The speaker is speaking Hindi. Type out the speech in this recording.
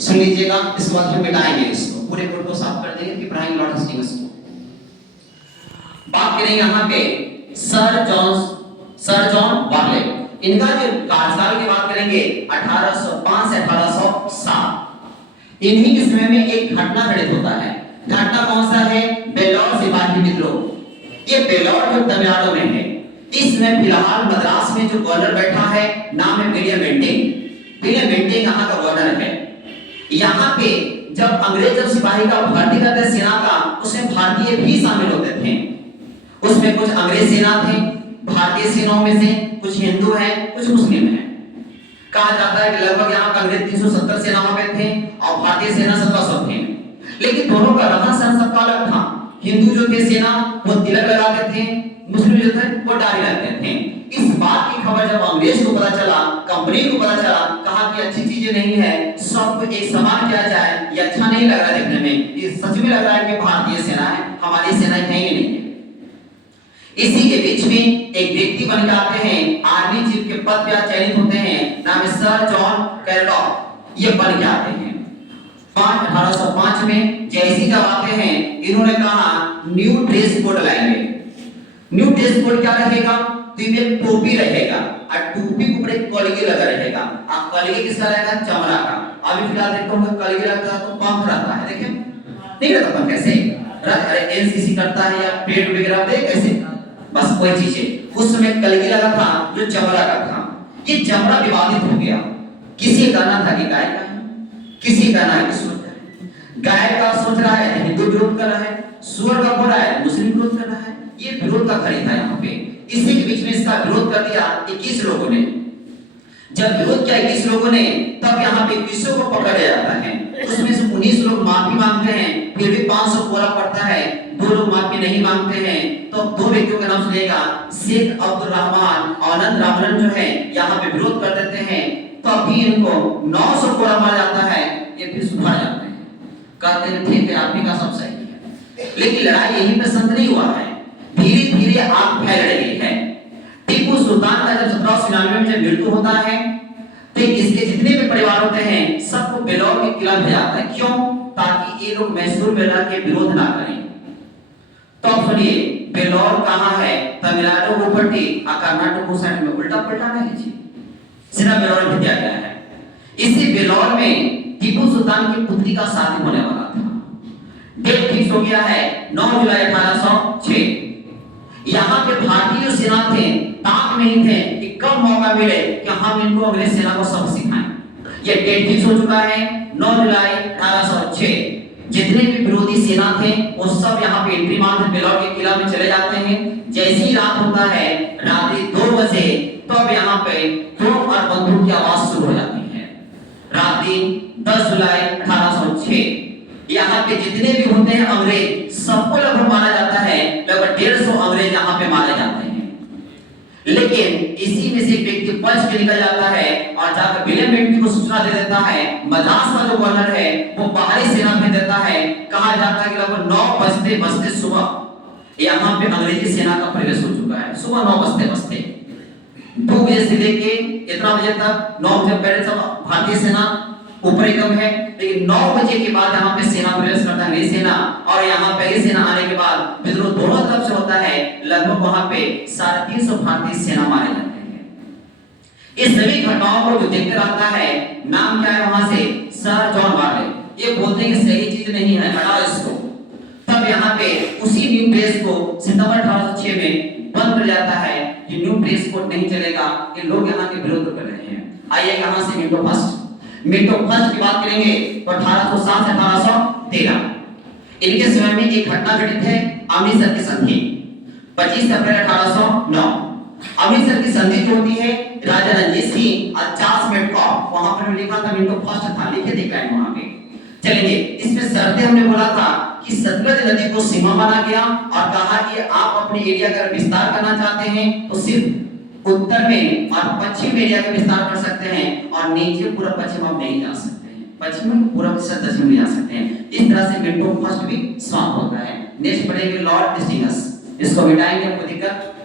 सुन लीजिएगा, इसके बाद हम मिटाएंगे इसको, पूरे कोड को साफ कर देंगे, फिर पढ़ाएंगे लॉर्ड हेस्टिंग्स को। बात करें यहाँ पे सर जॉन वार्ले, इनका जो कार्यकाल की बात करेंगे 1805 से 1807। इन्हीं के समय में एक घटना घटित होता है। घटना कौन सा है? बेलौर सिपाही विद्रोह। ये बेलौर जो तमिलनाडु में है। इस समय फिलहाल मद्रास में जो गवर्नर बैठा है नाम है विलियम बेंटिंग। विलियम बेंटिंग यहाँ का गवर्नर है। यहाँ पे जब अंग्रेज जब सिपाही का भर्ती करते हैं सेना का, उसमें भारतीय भी शामिल होते थे। उसमें कुछ अंग्रेज सेना थे, भारतीय सेनाओं में से कुछ हिंदू हैं, कुछ मुस्लिम हैं। कहा जाता है कि लगभग यहाँ का अंग्रेज 370 सेना वहां पे थे और भारतीय सेना 1700 थे। लेकिन दोनों का रहन सहन सबका अलग था। हिंदू जो थे सेना वो तिलक लगाते थे, मुस्लिम जो थे वो दाढ़ी रखते थे। इस बात की खबर जब अंग्रेज को पता चला, कंपनी को पता चला, कहा कि अच्छी चीजें नहीं है, सबको एक समान किया जाए, ये अच्छा नहीं लग रहा देखने में, ये सच में लग रहा है कि भारतीय सेना है, हमारी सेना है ही नहीं है। इसी के बीच में एक व्यक्ति बन के आते हैं, आर्मी चीफ के पद पर चयनित होते हैं, नाम है सर जॉन कैरडॉक। ये बन के आते हैं 1805 में। जैसे जब आते हैं इन्होंने कहा न्यू ड्रेस कोड लाएंगे। न्यू ड्रेस कोड क्या रहेगा? तो इनमें टोपी रहेगा और टोपी के ऊपर एक कलगी लगा रहेगा। आप कलगी किसका रहेगा? चमड़ा का। अभी फिलहाल देखते होंगे कलगी लगता है तो पंख रहता है, देखिए नहीं रहता पंख कैसे? अरे एनसीसी करता है या पेड़ वगैरह पे कैसे, बस कोई चीज है। उस समय कलगी लगा था जो चमड़ा का था। ये चमड़ा विवादित हो गया। किसी का कहना था कि गाय का है, किसी का कहना है कि सूअर का है। गाय का सोच रहा है हिंदू विरोध कर रहा है, सूअर का बोल रहा है मुस्लिम विरोध कर रहा है। ये विरोध का खड़ी था यहाँ पे। इसी के बीच में इसका विरोध कर दिया 21 लोगों ने। जब विरोध किया 21 लोगों ने, तब यहाँ पे 21 को पकड़ लिया जाता है। उसमें से 19 लोग माफी मांगते हैं, फिर भी 500 पूरा पड़ता है। 2 लोग माफी नहीं मांगते हैं। तो 2 व्यक्तियों का नाम सुनेगा, शेख अब्दुल रहमान और आनंद रामन जो है यहाँ पे विरोध कर देते हैं। तो अभी इनको 900 पूरा मारा जाता है, ये फिर सुधर जाते हैं, कहते हैं ठीक है आपकी का सब सही है। लेकिन लड़ाई यहीं पे संत नहीं हुआ है, धीरे धीरे आग फैल रही है। टीपू सुल्तान का जब 1799 में जब मृत्यु होता है तो इसके जितने भी परिवार होते हैं सबको बेलौर के किला भेजा जाता है। क्यों? ताकि ये लोग मैसूर में रह के विरोध ना करें। तो सुनिए बेलौर कहाँ है? तमिलनाडु को पट्टी और कर्नाटक को साइड में, उल्टा पलटा नहीं जी, सीधा बेलौर में दिया गया है। इसी बेलौर में टीपू सुल्तान की पुत्री का शादी होने वाला था। डेट फिक्स हो गया है 9 जुलाई 1806। यहाँ पे भारतीय सेना थे, ताक में ही थे कि कब मौका मिले कि हम इनको अंग्रेज सेना को सब सिखाएं। ये डेट फिक्स हो चुका है 9 जुलाई 1806। जितने भी विरोधी सेना थे वो सब यहाँ पे एंट्री मारते बेलौर के किला में चले जाते हैं। जैसे ही रात होता है, रात्रि 2 बजे, तब यहाँ पे तोप और बंदूक की आवाज शुरू हो जाती है। रात्रि 10 जुलाई 1806 यहाँ पे जितने भी होते हैं अंग्रेज, सबको लगभग मारा जाता है। लगभग 150 अंग्रेज यहाँ पे मारे जाते हैं। लेकिन इसी में से एक व्यक्ति बच के निकल जाता है और जाकर विलियम बेंटिंग को सूचना दे देता है। मद्रास का जो गवर्नर है वो बाहरी सेना भेज देता है। कहा जाता है कि लगभग 9 बजते सुबह यहाँ पे अंग्रेजी सेना का प्रवेश हो चुका है। सुबह 9 बजते 2 बजे से लेके इतना बजे तक, 9 बजे पहले सब भारतीय सेना ऊपर कम है, लेकिन 9 बजे के बाद यहाँ पे सेना प्रवेश करता है अंग्रेज सेना। और यहाँ पहली सेना आने के बाद विद्रोह दोनों तरफ से होता है। लगभग वहां पे 350 भारतीय सेना मारे जाते हैं। इस सभी घटनाओं को जो देखकर आता है, नाम क्या है वहां से? सर जॉन वार्ले। ये बोलते हैं कि सही चीज नहीं है, हटाओ इसको। तब यहाँ पे उसी न्यू ड्रेस को सितंबर 1806 में बंद कर जाता है कि न्यू ड्रेस कोड नहीं चलेगा, कि लोग यहाँ के विरोध कर रहे हैं। आइए यहाँ से मिंटो फर्स्ट की बात करेंगे तो 1807 से 1813। इनके समय में एक घटना घटित है, अमृतसर की संधि। 25 अप्रैल 1809 अमृतसर की संधि जो होती है, राजा रणजीत सिंह और चार्ल्स मेडकॉफ, वहां पर लिखा था मिंटो फर्स्ट था, लिखे दिखा है वहां पे। चलेंगे इसमें शर्तें हमने बोला था कि सतलज नदी को सीमा माना गया और कहा कि आप अपने एरिया का विस्तार करना चाहते हैं तो सिर्फ उत्तर में और पश्चिम एरिया का विस्तार कर सकते हैं, और नीचे पूरा पश्चिम आप नहीं जा सकते हैं। पश्चिम में पूरा दक्षिण में जा सकते हैं। इस तरह से मिंटो फर्स्ट भी समाप्त होता है। नेक्स्ट पढ़ेंगे लॉर्ड हेस्टिंग्स, इसको मिटाएंगे, आपको दिक्कत